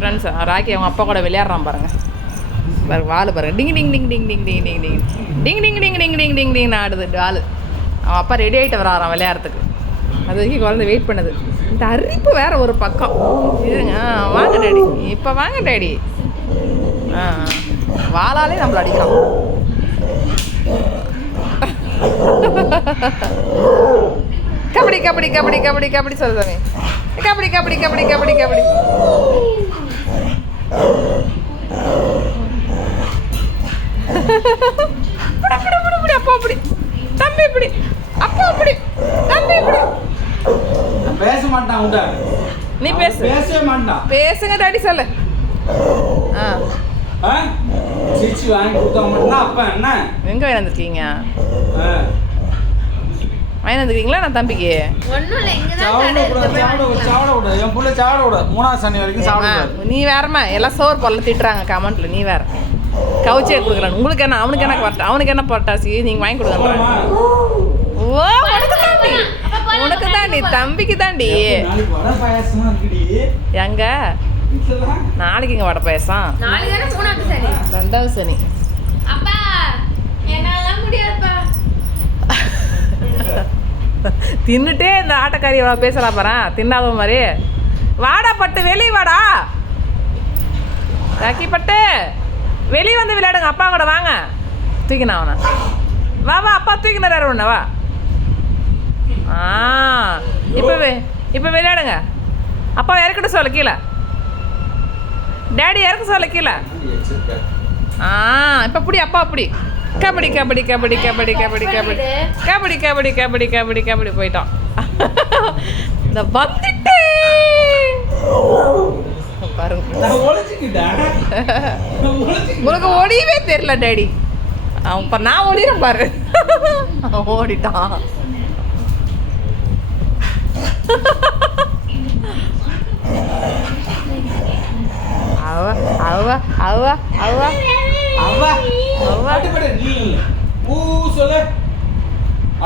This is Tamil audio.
ஃப்ரெண்ட்ஸ் ராக்கி அவங்க அப்பா கூட விளையாடுறான் பாருங்க. பாருங்க வால் பாருங்க, டிங் டிங் டிங் டிங் டிங் டிங் டிங் டிங் டிங் டிங் டிங் டிங் டிங் டிங் டிங் ஆடுது வால். அவன் அப்பா ரெடி ஆகிட்டு வராறான் விளையாடுறதுக்கு. அது வரைக்கும் குழந்தை வெயிட் பண்ணுது. இந்த அரிப்பு வேற ஒரு பக்கம் இதுங்க. வாங்க டேடி, இப்போ வாங்க டேடி. வாளாலே நம்மள அடிக்கிறான். கபடி கபடி கபடி கபடி கபடி சொல்லு சாமி. கபடி கபடி கபடி கபடி கபடி. அப்பா அப்படி, தம்பி இப்படி, அப்பா அப்படி, தம்பி இப்படி. பேச மாட்டான். நீ பேசு. பேசவே மாட்டான். பேசுங்க டாடி சொல்லு. சிச்சி வாங்கி கொடுத்தா மட்டும்தான் அப்பா என்ன எங்கே வாங்கி வந்துருக்கீங்க? வாங்கி வந்துருக்கீங்களா நான் தம்பிக்கு? என் பிள்ளை சாப்பிட விட 3ஆம் சனி வரைக்கும் சாப்பிட. நீ வேறம்மா எல்லாம் சோறு பொருள் திட்டுறாங்க கமெண்ட்ல. நீ வேற கவுச்சே கொடுக்குறான். உங்களுக்கு என்ன, அவனுக்கு என்ன பட்டா, அவனுக்கு என்ன பட்டாசி நீங்கள் வாங்கி கொடுக்குறாங்க. ஓ உனக்கு தாண்டி, தம்பிக்கு தாண்டி. எங்க நாளைக்கு இங்கே வடை பாயசம்? 2வது சனி. தின்னுட்டே இந்த ஆட்டக்காரி பேசலாம் பாரு, தின்னாத மாதிரி. வாடா பட்டு, வெளியே வாடா. ராக்கி பட்டு வெளியே வந்து விளையாடுங்க, அப்பா கூட வாங்க. தூக்கினா அவனை, வா வா, அப்பா தூக்கினாரு ஒன்று, வா. இப்போ விளையாடுங்க. அப்பா இறக்கிட்டு சொல்ல கீழே, டேடி இறக்க சொல்ல கீழே. இப்போ அப்படி அப்பா அப்படி. கபடி கபடி கபடி கபடி கபடி கபடி கபடி கபடி கபடி கபடி கபடி போயிட்டான். இந்த வந்துட்டு பாருங்க, உனக்கு ஓடியவே தெரியல டேடி. அவன் இப்போ நான் ஓடிறேன் பாரு. அவன் ஓடிட்டான். அவ அவ அவ அவ அவ அவ